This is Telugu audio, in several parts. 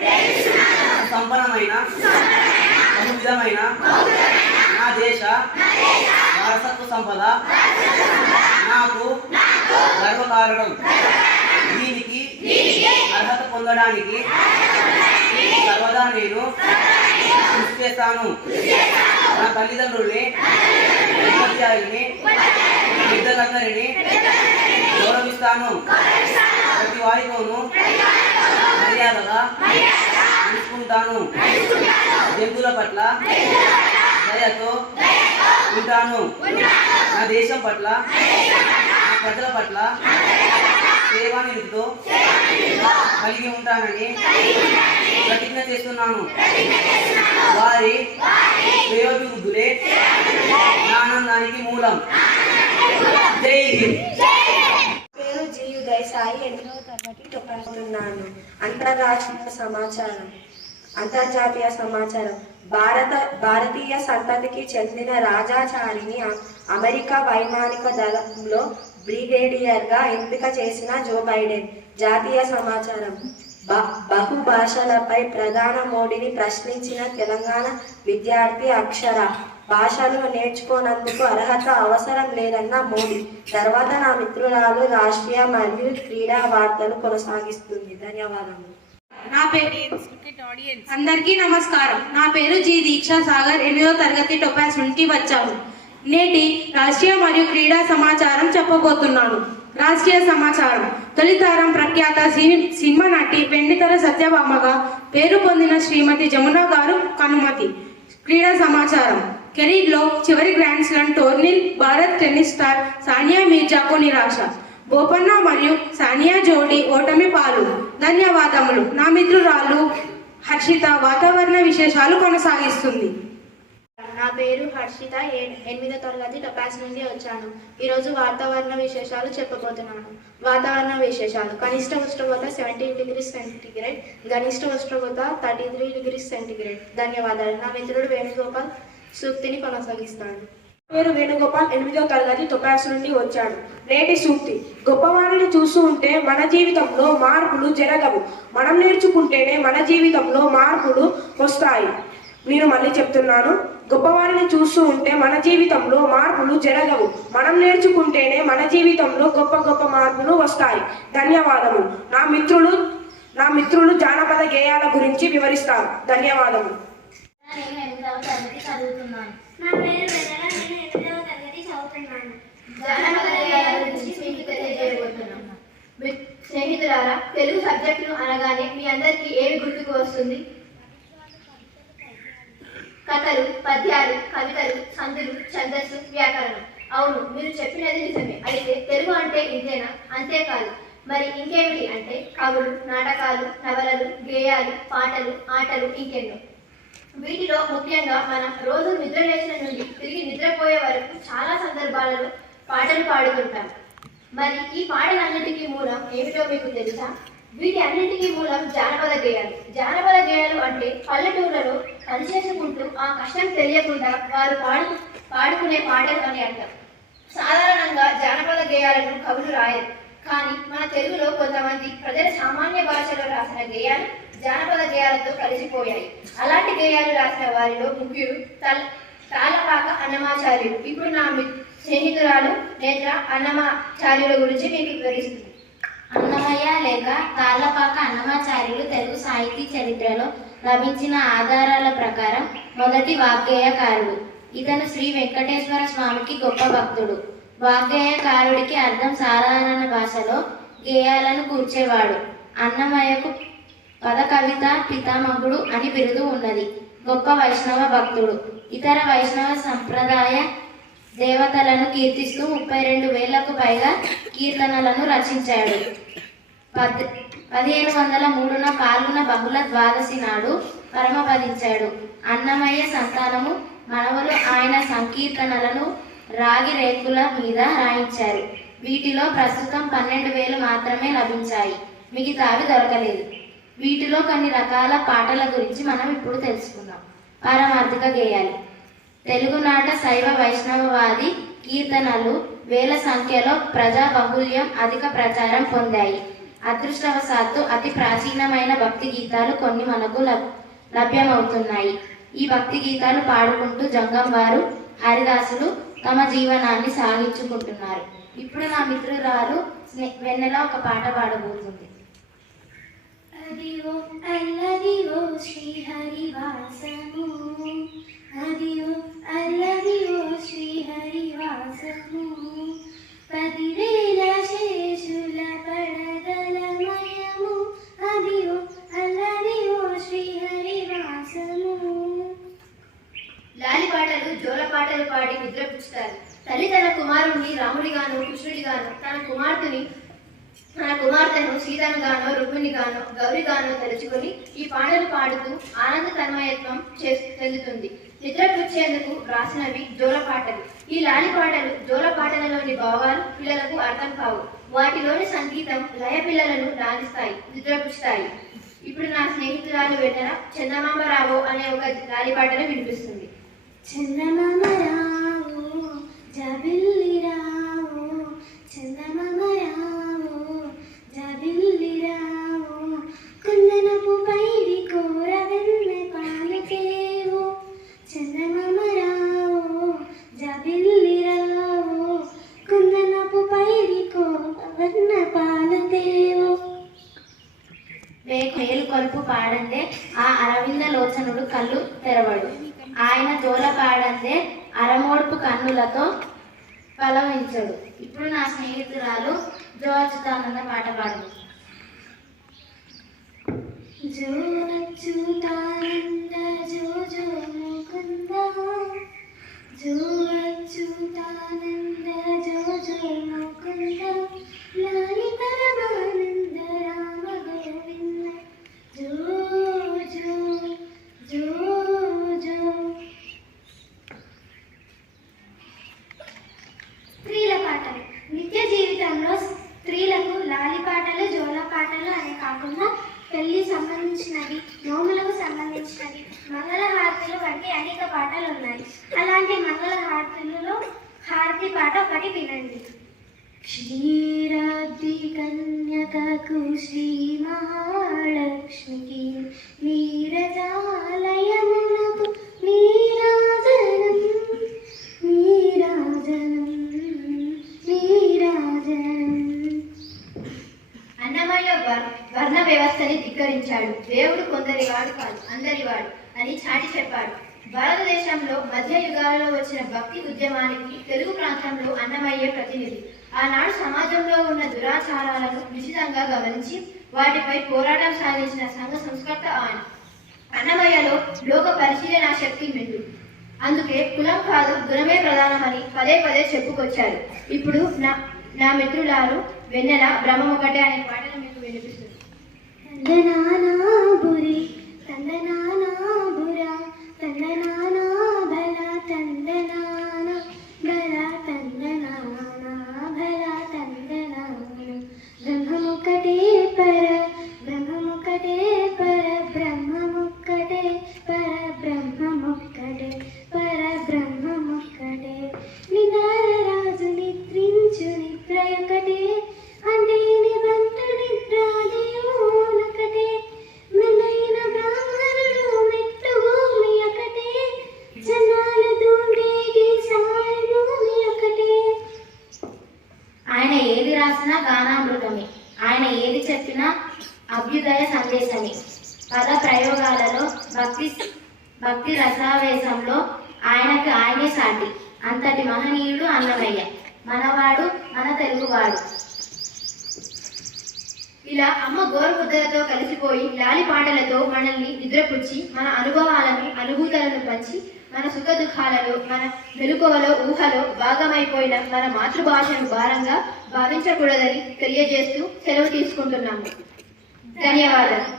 ప్రేమిస్తున్నాను. సంపన్నమైన బహువిధమైన నా దేశ వారసత్వ సంపద నాకు గర్వకారణం. దీనికి అర్హత పొందడానికి సర్వదా నేను కృషి చేస్తాను. నా తల్లిదండ్రుల్ని, ఉపాధ్యాయుల్ని, పెద్దలందరినీ గౌరవిస్తాను. ప్రతి వారితోనూ మర్యాదగా చూసుకుంటాను. జంతువుల పట్ల దయతో ఉంటాను. నా దేశం పట్ల, నా ప్రజల పట్ల సేవానిధితో కలిగి ఉంటానని ప్రతిజ్ఞ చేస్తున్నాను. వారి శ్రేయోభివృద్ధులే నా ఆనందానికి మూలం. జై హింద్. పేరు జీయు దేశాయి, 8వ తరగతి చదువుతున్నాను. అంతర్రాష్ట్రీయ సమాచారం. అంతర్జాతీయ సమాచారం. భారతీయ సంతతికి చెందిన రాజాచారిని అమెరికా వైమానిక దళంలో బ్రిగేడియర్గా ఎంపిక చేసిన జో బైడెన్. జాతీయ సమాచారం. బహుభాషలపై ప్రధాని మోడీని ప్రశ్నించిన తెలంగాణ విద్యార్థి అక్షర. భాషలు నేర్చుకోనందుకు అర్హత అవసరం లేదన్న మోడీ. తర్వాత నా మిత్రురాలు రాష్ట్రీయ మరియు క్రీడా వార్తలు కొనసాగిస్తుంది. ధన్యవాదములు. నా పేరు అందరికీ నమస్కారం. నా పేరు జి దీక్షా సాగర్, 8వ తరగతి టొపాస్ నుండి వచ్చాము. నేటి రాష్ట్రీయ మరియు క్రీడా సమాచారం చెప్పబోతున్నాను. రాష్ట్రీయ సమాచారం. తొలితరం ప్రఖ్యాత సినిమా నటి వెండితెర సత్యభామగా పేరు పొందిన శ్రీమతి జమున గారు కనుమతి. క్రీడా సమాచారం. కెరీర్లో చివరి గ్రాండ్ స్లామ్ టోర్నీల్ భారత్ టెన్నిస్ స్టార్ సానియా మీర్జాకు నిరాశ. బోపన్న మరియు సానియా జోడీ ఓటమి పాలు. ధన్యవాదములు. నా మిత్రురాలు హర్షిత వాతావరణ విశేషాలు కొనసాగిస్తుంది. నా పేరు హర్షిత, 8వ తరగతి టొపాస్ నుండి వచ్చాను. ఈరోజు వాతావరణ విశేషాలు చెప్పబోతున్నాను. వాతావరణ విశేషాలు. కనిష్ట ఉష్ణోగ్రత 17 డిగ్రీస్ సెంటీగ్రేడ్, గరిష్ట ఉష్ణోగ్రత 33 డిగ్రీస్ సెంటీగ్రేడ్. ధన్యవాదాలు. నా మిత్రుడు వేణుగోపాల్ సూక్తిని కొనసాగిస్తాడు. పేరు వేణుగోపాల్, 8వ తరగతి టొపాస్ నుండి వచ్చాడు. నేటి సూక్తి. గొప్పవారిని చూస్తూ ఉంటే మన జీవితంలో మార్పులు జరగవు, మనం నేర్చుకుంటేనే మన జీవితంలో మార్పులు వస్తాయి. నేను మళ్ళీ చెప్తున్నాను. గొప్పవారిని చూస్తూ ఉంటే మన జీవితంలో మార్పులు జరగవు, మనం నేర్చుకుంటేనే మన జీవితంలో గొప్ప గొప్ప మార్పులు వస్తాయి. ధన్యవాదములు. నా మిత్రులు జానపద గేయాల గురించి వివరిస్తారు. ధన్యవాదములు. నేను 8వ తరగతి చదువుతున్నాను. నా పేరు వెన్నెల, నేను 8వ తరగతి చదువుతున్నాను. జానపద గేయాల గురించి మీకు తెలియజేయబోతున్నాను. స్నేహితులారా, తెలుగు సబ్జెక్టులు అనగానే మీ అందరికీ ఏమి గుర్తుకు వస్తుంది? కథలు, పద్యాలు, కవితలు, సందులు, ఛందస్సు, వ్యాకరణం. అవును, మీరు చెప్పినది నిజమే. అయితే తెలుగు అంటే ఇంతేనా? అంతేకాదు. మరి ఇంకేమిటి అంటే కవులు, నాటకాలు, నవలలు, గేయాలు, పాటలు, ఆటలు, ఇంకెన్నో. వీటిలో ముఖ్యంగా మనం రోజు నిద్ర లేచిన నుండి తిరిగి నిద్రపోయే వరకు చాలా సందర్భాలలో పాటలు పాడుతుంటాం. మరి ఈ పాటలన్నిటికీ మూలం ఏమిటో మీకు తెలుసా? వీటి అన్నింటికీ మూలం జానపద గేయాలు. జానపద గేయాలు అంటే పల్లెటూర్లలో పనిచేసుకుంటూ ఆ కష్టం తెలియకుండా వారు పాడుకునే పాటలు అని అర్థం. సాధారణంగా జానపద గేయాలను కవులు రాయరు, కానీ మన తెలుగులో కొంతమంది ప్రజల సామాన్య భాషలో రాసిన గేయాలు జానపద గేయాలతో కలిసిపోయాయి. అలాంటి గేయాలు రాసిన వారిలో ముఖ్యుడు తాళ్ళపాక అన్నమాచార్యులు. ఇప్పుడు నా స్నేహితురాలు నేత్ర అన్నమాచార్యుల గురించి మీకు వివరిస్తుంది. అన్నమయ్య లేక తాళ్ళపాక అన్నమాచార్యులు తెలుగు సాహితీ చరిత్రలో లభించిన ఆధారాల ప్రకారం మొదటి వాగ్గేయకారుడు. ఇతను శ్రీ వెంకటేశ్వర స్వామికి గొప్ప భక్తుడు. వాగ్గేయకారుడికి అర్థం సాధారణ భాషలో గేయాలను కూర్చేవాడు. అన్నమయ్యకు పద కవిత పితామహుడు అని బిరుదు ఉన్నది. గొప్ప వైష్ణవ భక్తుడు. ఇతర వైష్ణవ సంప్రదాయ దేవతలను కీర్తిస్తూ 32,000కు పైగా కీర్తనలను రచించాడు. 1503న పాల్గొన బహుళ ద్వాదశి నాడు పరమపదించాడు. అన్నమయ్య సంతానము మనవలు ఆయన సంకీర్తనలను రాగి రేకుల మీద రాయించారు. వీటిలో ప్రస్తుతం 12,000 మాత్రమే లభించాయి, మిగతావి దొరకలేదు. వీటిలో కొన్ని రకాల పాటల గురించి మనం ఇప్పుడు తెలుసుకుందాం. పారమార్థిక గేయాలు. తెలుగునాట శైవ వైష్ణవవాది కీర్తనలు వేల సంఖ్యలో ప్రజాబహుళ్యం అధిక ప్రచారం పొందాయి. అదృష్టవశాత్తు అతి ప్రాచీనమైన భక్తి గీతాలు కొన్ని మనకు లభ్యమవుతున్నాయి. ఈ భక్తి గీతాలు పాడుకుంటూ జంగం వారు, హరిదాసులు తమ జీవనాన్ని సాగించుకుంటున్నారు. ఇప్పుడు నా మిత్రురాలు వెన్నెల ఒక పాట పాడబోతుంది. అదివో అల్లదివో శ్రీహరివాసము, అదివో అల్లదివో శ్రీహరివాసము, 10,000 శేషుల పడగలమయము, అదివో అల్లదివో శ్రీహరివాసము. లాలిపాటలు జోలపాటలు పాడి నిద్రపుచ్చుతారు. తల్లి తన కుమారుణ్ణి రాముడిగాను కృష్ణుడిగాను, తన కుమార్తెను సీతనుగానో రుక్మిణిగానో గౌరిగానో తలుచుకొని ఈ పాటలు పాడుతూ ఆనంద తన్మయత్వం చెందుతుంది. నిద్రపుచ్చేందుకు రాసినవి జోలపాటలు. ఈ లాలిపాటలు జోలపాటలలోని భావాలు పిల్లలకు అర్థం కావు. వాటిలోని సంగీతం లయ పిల్లలను లాలిస్తాయి, నిద్రపుచ్చుతాయి. ఇప్పుడు నా స్నేహితురాలు వెన్నెల చందమామ రావో అనే ఒక లాలిపాటను వినిపిస్తుంది. చందమామ రావో జాబిల్లి రావో, చందమామ రావో జాబిల్లి రావో, కుందనపు పైడి కోర వెన్నె పాలకేవో, చందమామ రావో జాబిల్లి రావో, కుందనపు పైడి కోర వెన్నె పాలకేవో. మేలు కొలుపు పాడందే ఆ అరవింద లోచనుడు కళ్ళు తెరవడు, ఆయన జోల పాడందే అరమోడ్పు కన్నులతో పలవించడు. ఇప్పుడు నా స్నేహితురాలు జో అచ్యుతానంద పాట పాడు. జో అచ్యుతానంద జో జో ముకుంద, జో అచ్యుతానంద జో జో ముకుంద, లాలి పరమానంద రామ గోవింద, జో జో జో జో. స్త్రీల పాటలు. నిత్య జీవితంలో స్త్రీలకు లాలి పాటలు జోల పాటలు అనే కాకుండా పెళ్లి సంబంధించినవి, నోములకు సంబంధించినవి, మంగళ హారతులు వంటి అనేక పాటలు ఉన్నాయి. అలాంటి మంగళ హారతులలో హారతి పాట ఒకటి వినండి. క్షీరాబ్ది కన్యకకు శ్రీ మహాలక్ష్మికి నీరజాలయమునకు నీరాజనం, నీరాజనం, నీరాజనం. అన్నమయ్య వర్ణ వ్యవస్థని ధిక్కరించాడు. దేవుడు కొందరివాడు కాదు, అందరివాడు అని చాటి చెప్పాడు. భారతదేశంలో మధ్య యుగాలలో వచ్చిన భక్తి ఉద్యమానికి తెలుగు ప్రాంతంలో అన్నమయ్య ప్రతినిధి. ఆనాడు సమాజంలో ఉన్న దురాచారాలను నిశితంగా గమనించి వాటిపై పోరాటం సాగించిన సంఘ సంస్కర్త ఆయన. అన్నమయ్యలో లోక పరిశీలనా శక్తి మెండు. అందుకే కులం కాదు గుణమే ప్రధానమని పదే పదే చెప్పుకొచ్చారు. ఇప్పుడు నా మిత్రులారు వెన్నెల బ్రహ్మం ఒకటే అనే పాటను మీకు వినిపిస్తుంది. తందనానా బురి తందనానా బురా, తందనానా బల తందనానా బల, తందనానా బల తందనానా. బ్రహ్మముక్కటే పర బ్రహ్మముక్కటే పర బ్రహ్మముక్కటే పర బ్రహ్మముక్కటే పర బ్రహ్మముక్కటే. నిదాన రాజు నిద్రించు నిద్రయొకటే, అంటే నిబంధు నిద్రాదేవునొకటే, మెల్లైన బ్రాహ్మణుడు మెట్టు భూమి ఒకటే, జనాల దూడేటి సాయి భూమి ఒకటే. ఆయన ఏది రాసినా గానామృతమే, ఆయన ఏది చెప్పినా అభ్యుదయ సందేశమే. పద ప్రయోగాలలో భక్తి రసావేశంలో ఆయనకి ఆయనే సాటి. అంతటి మహనీయుడు అన్నమయ్య, మనవాడు, మన తెలుగువాడు. ఇలా అమ్మ గోరుముద్దలతో కలిసిపోయి లాలి పాటలతో మనల్ని నిద్రపుచ్చి మన అనుభవాలను అనుభూతులను పంచి మన సుఖ దుఃఖాలలో మన మెలకువలో ఊహలో భాగమైపోయిన మన మాతృభాషను భారంగా భావించకూడదని తెలియజేస్తూ సెలవు తీసుకుంటున్నాము. ధన్యవాదాలు.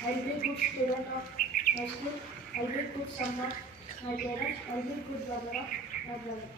I'll be good student of my school. I'll be good son of my parents. I'll be good brother of my brother.